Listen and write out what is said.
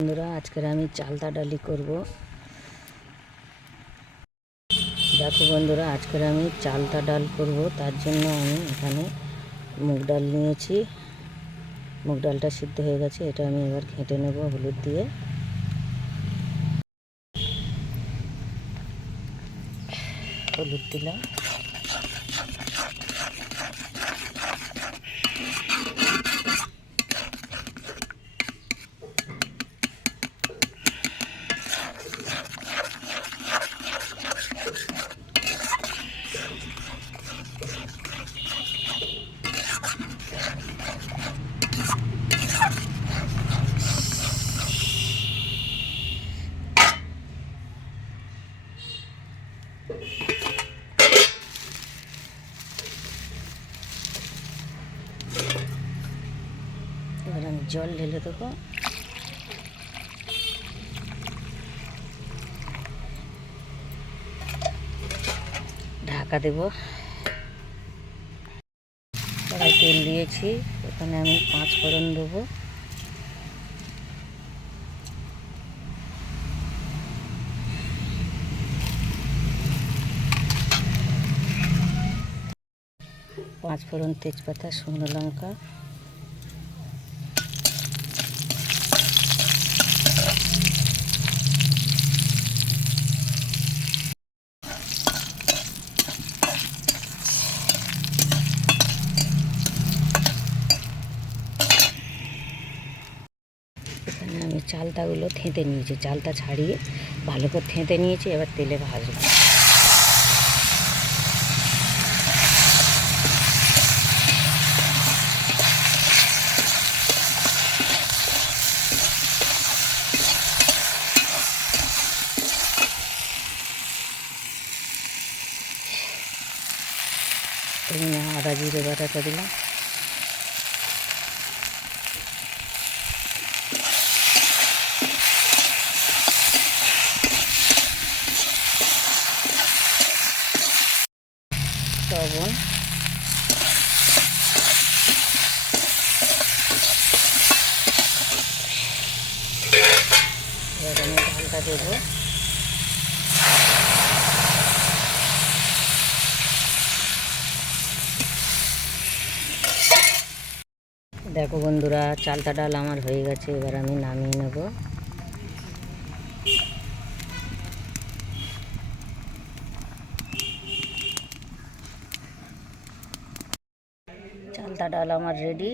বন্ধুরা, আজকের আমি চালতা ডালি করব। দেখো বন্ধুরা, আজকের আমি চালতা ডাল করব। তার জন্য আমি এখানে মুগ ডাল নিয়েছি। মুগ ডালটা সিদ্ধ হয়ে গেছে, এটা আমি এবার ঘেঁটে নেব হলুদ দিয়ে। হলুদ দিলাম। এবার আমি জল ঢেলে দেবো। ঢাকা দেব। কড়াই তেল দিয়েছি। এখানে আমি পাঁচ ফোড়ন দেবো। পাঁচ ফোড়ন তেজপাতা, শুকনো লঙ্কা। চালতাগুলো থেঁতে নিয়েছি। চালটা ছাড়িয়ে ভালো করে থেঁতে নিয়েছি, এবার তেলে ভাজবো। এখানে আদা জিরে বাটাটা দিলাম। লবণ। এবার আমি ডালটা দেবো। দেখো বন্ধুরা চালতা ডাল আমার হয়ে গেছে, এবার আমি নামিয়ে নেব। চালতা ডাল আমার রেডি